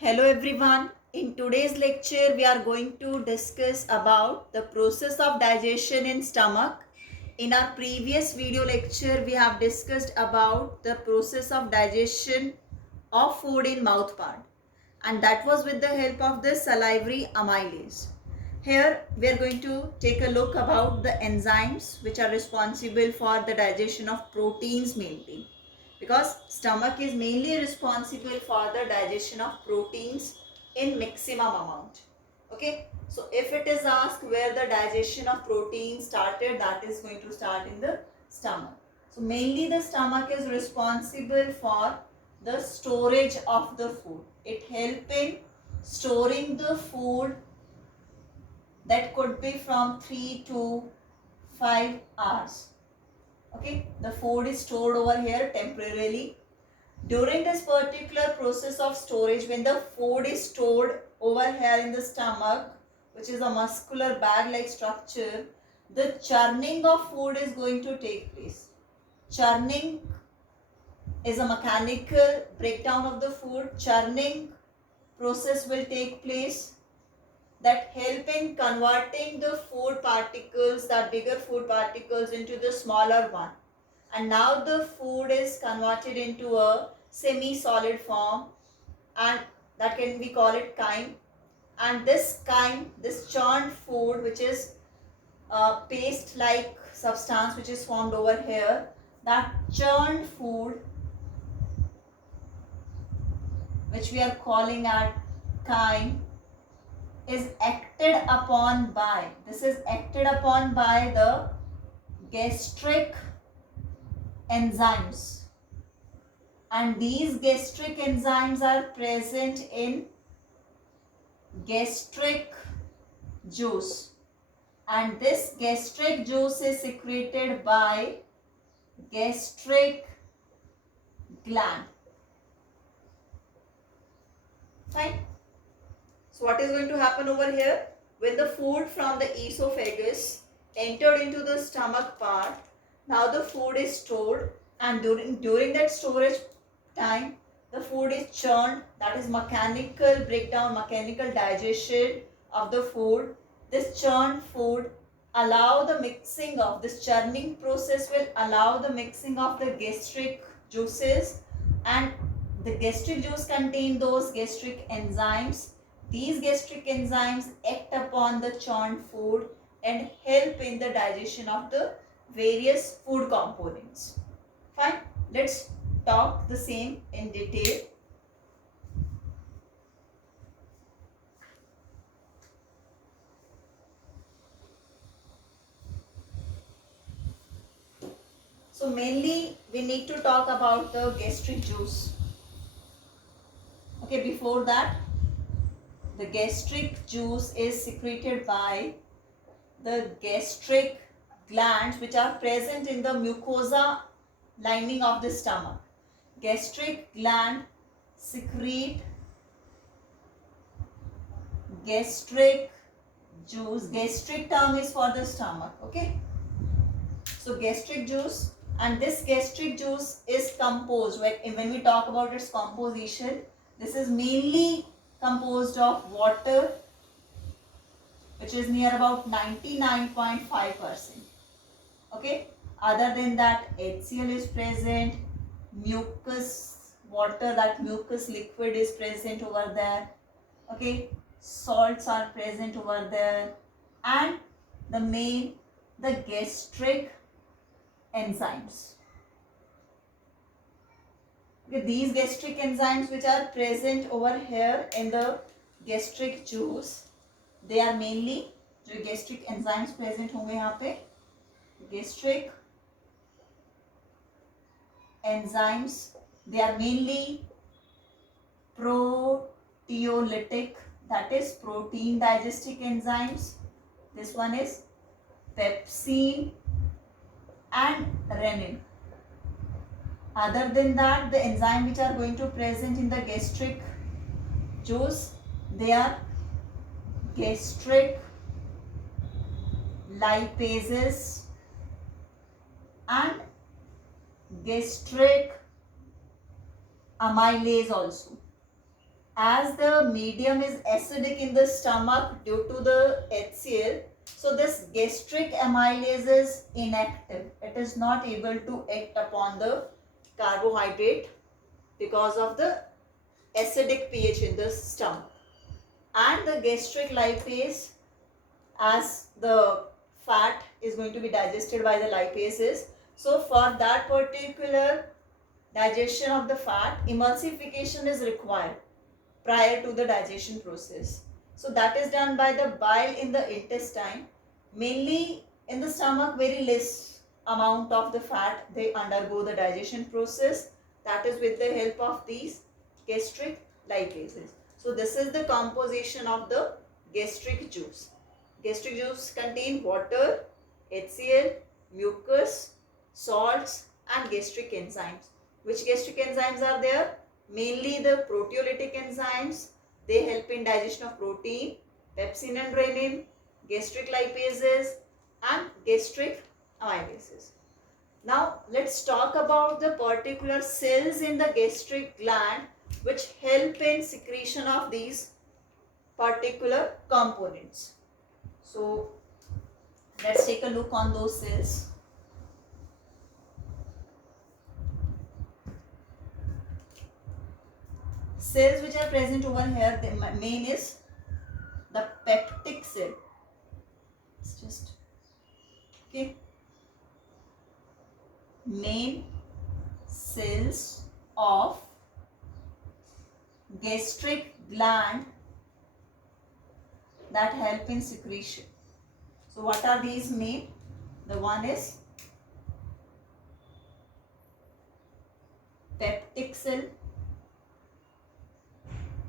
Hello everyone. In today's lecture we are going to discuss about the process of digestion in stomach. In our previous video lecture we have discussed about the process of digestion of food in mouth part, and that was with the help of the salivary amylase. Here we are going to take a look about the enzymes which are responsible for the digestion of proteins mainly, because stomach is mainly responsible for the digestion of proteins in maximum amount. Okay, so if it is asked where the digestion of protein started, that is going to start in the stomach. So mainly the stomach is responsible for the storage of the food. It helps in storing the food that could be from 3 to 5 hours. Okay, the food is stored over here temporarily. During this particular process of storage, when the food is stored over here in the stomach, which is a muscular bag like structure, the churning of food is going to take place. Churning is a mechanical breakdown of the food. Churning process will take place that help in converting the food particles, that bigger food particles, into the smaller one. And now the food is converted into a semi-solid form, and that can we call it chyme. And this chyme, this churned food, which is a paste-like substance which is formed over here, that churned food, which we are calling at chyme, is acted upon by, this is acted upon by the gastric enzymes, and these gastric enzymes are present in gastric juice, and this gastric juice is secreted by gastric gland. Fine. So what is going to happen over here? When the food from the esophagus entered into the stomach part, now the food is stored, and during that storage time the food is churned, that is mechanical breakdown, mechanical digestion of the food. This churned food allow the mixing of, this churning process will allow the mixing of the gastric juices, and the gastric juice contain those gastric enzymes. These gastric enzymes act upon the churned food and help in the digestion of the various food components. Fine, let's talk the same in detail. So mainly we need to talk about the gastric juice. Okay, before that, the gastric juice is secreted by the gastric glands which are present in the mucosa lining of the stomach. Gastric gland secrete gastric juice. Gastric term is for the stomach. Okay, so gastric juice, and this gastric juice is composed, when we talk about its composition, this is mainly composed of water, which is near about 99.5%. Okay, other than that HCl is present, mucus water, that mucus liquid is present over there. Okay, salts are present over there, and the gastric enzymes. Okay, these gastric enzymes which are present over here in the gastric juice, they are mainly, जो gastric enzymes present होंगे यहाँ पे, gastric enzymes, they are mainly proteolytic, that is protein digestic enzymes. This one is pepsin and renin. Other than that, the enzyme which are going to present in the gastric juice, they are gastric lipases and gastric amylase also. as the medium is acidic in the stomach due to the HCl, so this gastric amylase is inactive. It is not able to act upon the carbohydrate because of the acidic pH in the stomach. And the gastric lipase, as the fat is going to be digested by the lipases, so for that particular digestion of the fat, emulsification is required prior to the digestion process. So that is done by the bile in the intestine. Mainly in the stomach, very less amount of the fat they undergo the digestion process. That is with the help of these gastric lipases. So this is the composition of the gastric juice. Gastric juice contain water, HCl, mucus, salts and gastric enzymes. Which gastric enzymes are there? Mainly the proteolytic enzymes. They help in digestion of protein, pepsin and renin, gastric lipases and gastric amylases. Now let's talk about the particular cells in the gastric gland which help in secretion of these particular components. So let's take a look on those cells. Cells which are present over here, the main is the peptic cell. It's just okay. Main cells of gastric gland that help in secretion. So what are these main? The one is peptic cell,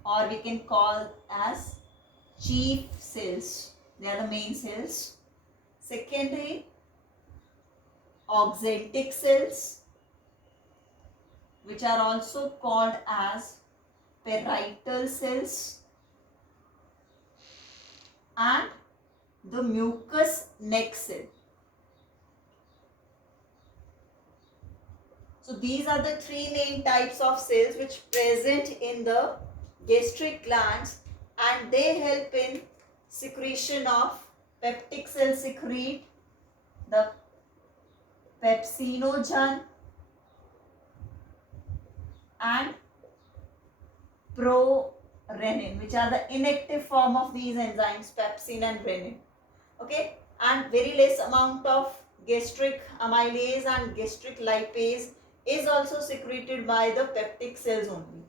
or we can call as chief cells. They are the main cells. Secondly, auxentic cells, which are also called as parietal cells, and the mucous neck cell. So these are the three main types of cells which present in the gastric glands, and they help in secretion of peptic cell secrete the pepsinogen and prorenin, which are the inactive form of these enzymes, pepsin and renin. Okay, and very less amount of gastric amylase and gastric lipase is also secreted by the peptic cells only.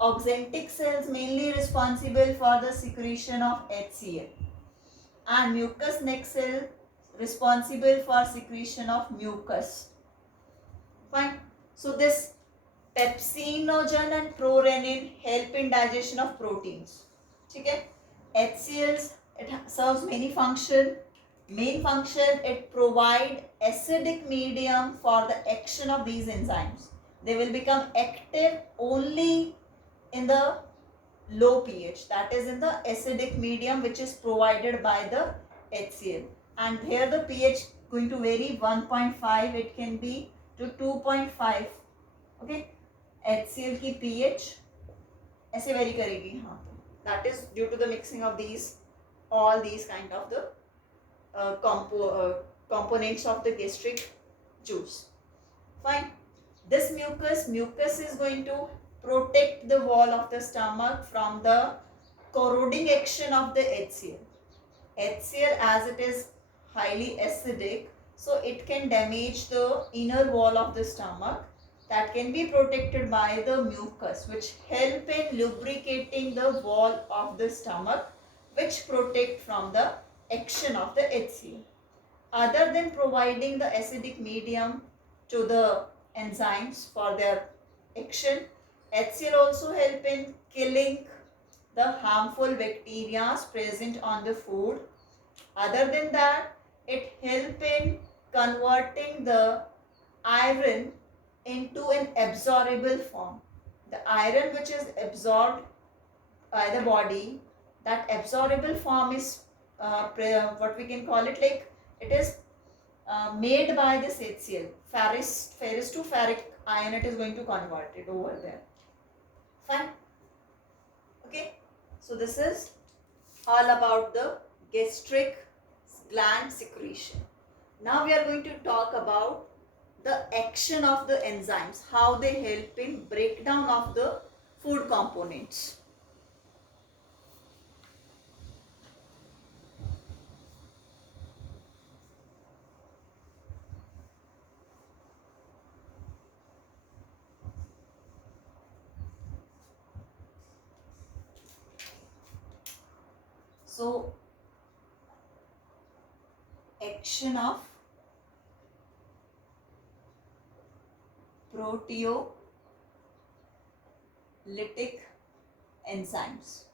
Auxentic cells mainly responsible for the secretion of HCl, and mucous neck cell responsible for secretion of mucus. Fine. So this pepsinogen and prorenin help in digestion of proteins. Okay. HCl, it serves many functions. Main function, it provide acidic medium for the action of these enzymes. They will become active only in the low pH, that is in the acidic medium which is provided by the HCl. And here the pH going to vary 1.5, it can be to 2.5. Okay, HCl की pH ऐसे vary करेगी. हाँ, that is due to the mixing of these all these kind of the components of the gastric juice. Fine. This mucus is going to protect the wall of the stomach from the corroding action of the HCl. HCl, as it is highly acidic, so it can damage the inner wall of the stomach. That can be protected by the mucus, which help in lubricating the wall of the stomach, which protect from the action of the HCl. Other than providing the acidic medium to the enzymes for their action, HCl also help in killing the harmful bacteria present on the food. Other than that, it help in converting the iron into an absorbable form. The iron which is absorbed by the body, that absorbable form is what we can call it, like it is made by this HCl. Ferrous to ferric iron, it is going to convert it over there. Fine. So this is all about the gastric gland secretion. Now we are going to talk about the action of the enzymes, how they help in breakdown of the food components. So action of proteolytic enzymes,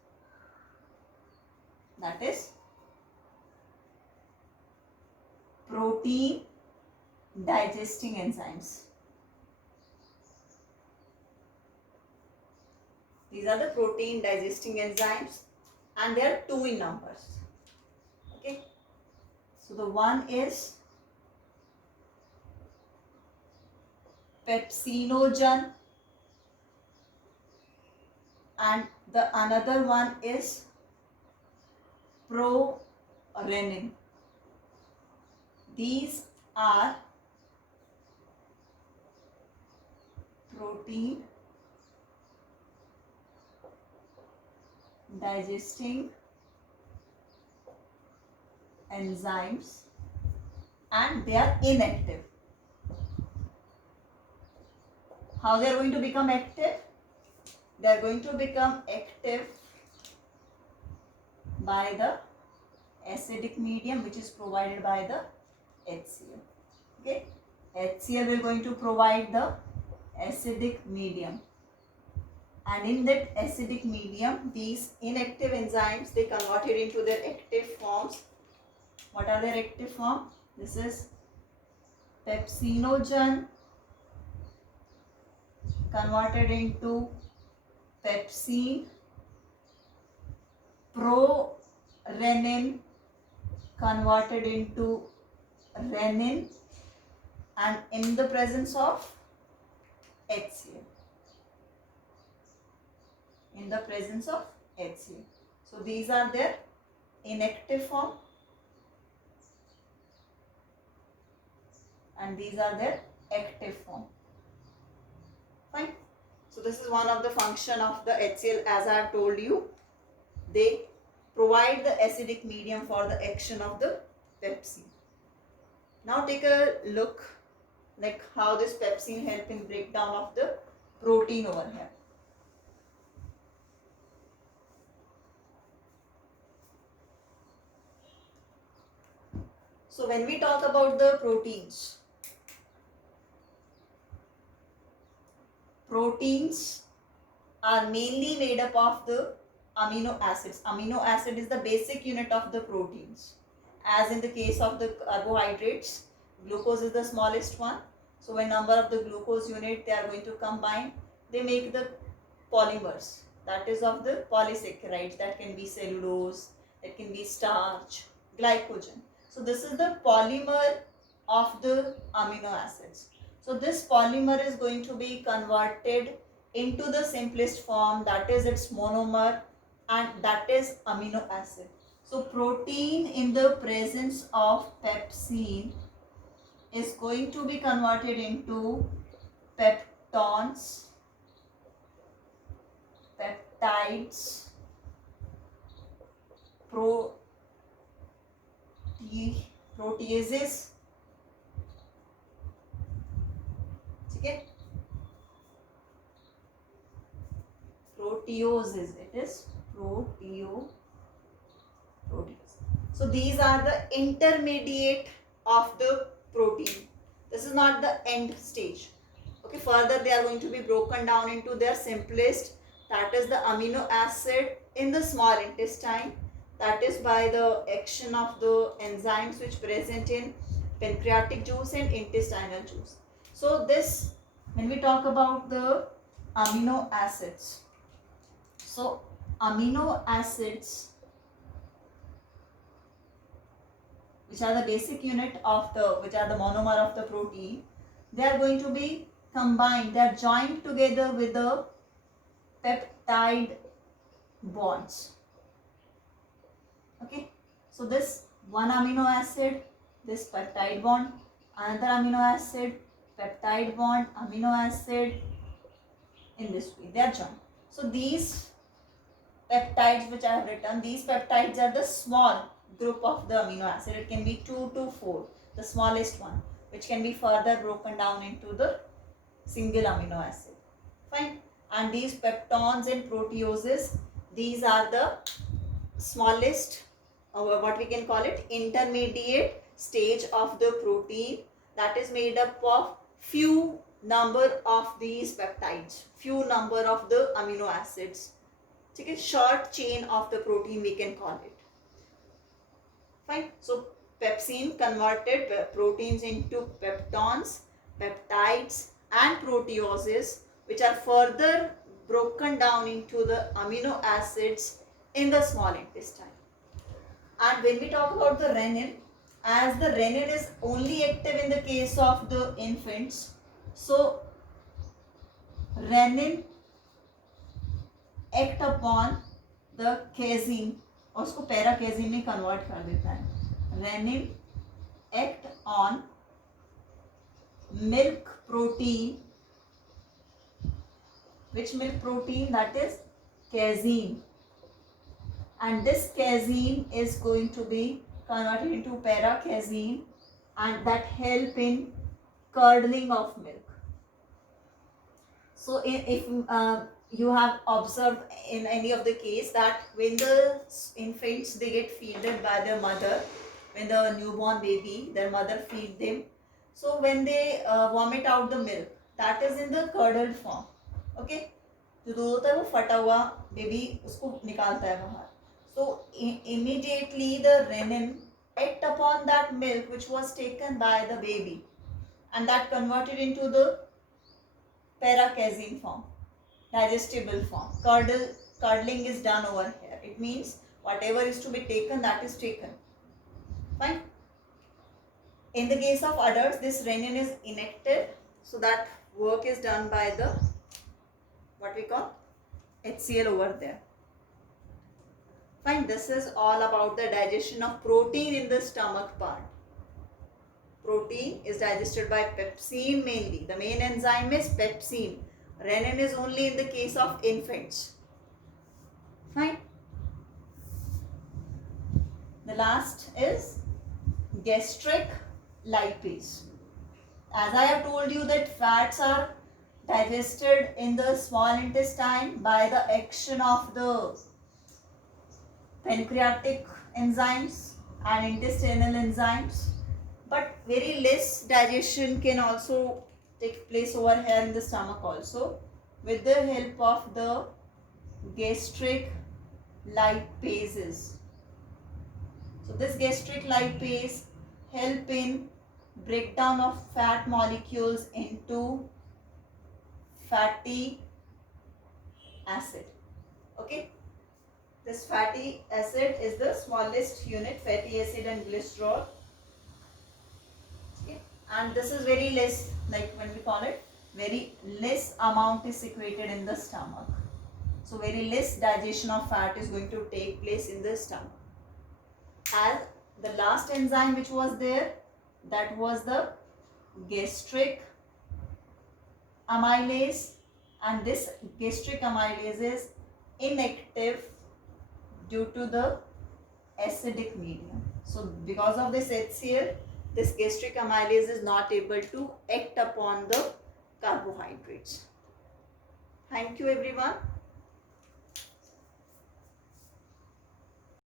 that is protein digesting enzymes. These are the protein digesting enzymes and they are two in numbers. Okay, so the one is pepsinogen and the another one is prorenin. These are protein digesting enzymes and they are inactive. How they are going to become active? They are going to become active by the acidic medium which is provided by the HCl. Okay, HCl will going to provide the acidic medium, and in that acidic medium these inactive enzymes they convert it into their active forms. What are their active form? This is pepsinogen converted into pepsine, prorenin converted into renin, and in the presence of HCl. In the presence of HCl. So these are their inactive form and these are their active form. Fine. So this is one of the function of the HCl, as I have told you. They provide the acidic medium for the action of the pepsine. Now take a look like how this pepsine help in breakdown of the protein over here. So when we talk about the proteins are mainly made up of the amino acids. Amino acid is the basic unit of the proteins. As in the case of the carbohydrates, glucose is the smallest one. So when number of the glucose unit they are going to combine, they make the polymers. That is of the polysaccharides. That can be cellulose, that can be starch, glycogen. So this is the polymer of the amino acids. So this polymer is going to be converted into the simplest form, that is its monomer, and that is amino acid. So protein in the presence of pepsine is going to be converted into peptones, peptides, proteases. Okay, proteoses, it is protease. So these are the intermediate of the protein. This is not the end stage. Okay, further they are going to be broken down into their simplest, that is the amino acid in the small intestine, that is by the action of the enzymes which present in pancreatic juice and intestinal juice. So this, when we talk about the amino acids, so amino acids which are the basic unit of the, which are the monomer of the protein, they are going to be combined, they are joined together with the peptide bonds. Okay, so this one amino acid, this peptide bond, another amino acid, peptide bond, amino acid, in this way they are joined. So these peptides which I have written, these peptides are the small group of the amino acid. It can be 2 to 4, the smallest one, which can be further broken down into the single amino acid. Fine. And these peptones in proteoses, these are the smallest, what we can call it, intermediate stage of the protein, that is made up of few number of these peptides, few number of the amino acids. Okay, short chain of the protein we can call it. Fine. So pepsine converted proteins into peptones, peptides and proteoses, which are further broken down into the amino acids in the small intestine. And when we talk about the renin, as the renin is only active in the case of the infants, so renin act upon the casein और उसको para casein में convert कर देता है. Renin act on milk protein. Which milk protein? That is casein. And this casein is going to be converted into para casein, and that help in curdling of milk. So if you have observed in any of the case that when the infants they get feeded by their mother, when the newborn baby, their mother feed them, so when they vomit out the milk, that is in the curdled form. Okay, जो दूध होता है वो फटा हुआ baby उसको निकालता है बाहर. So immediately the renin act upon that milk which was taken by the baby, and that converted into the para-casein form, digestible form. Curdling is done over here. It means whatever is to be taken, that is taken. Fine. In the case of adults, this renin is inactive, so that work is done by the what we call HCl over there. Fine. This is all about the digestion of protein in the stomach part. Protein is digested by pepsine mainly. The main enzyme is pepsine. Renin is only in the case of infants. Fine. The last is gastric lipase. As I have told you that fats are digested in the small intestine by the action of the pancreatic enzymes and intestinal enzymes, but very less digestion can also take place over here in the stomach also, with the help of the gastric lipases. So this gastric lipase help in breakdown of fat molecules into fatty acid. Okay, this fatty acid is the smallest unit, fatty acid and glycerol. Okay, and this is very less, like when we call it, very less amount is secreted in the stomach. So very less digestion of fat is going to take place in the stomach. As the last enzyme which was there, that was the gastric amylase, and this gastric amylase is inactive due to the acidic medium. So because of this HCl, this gastric amylase is not able to act upon the carbohydrates. Thank you everyone.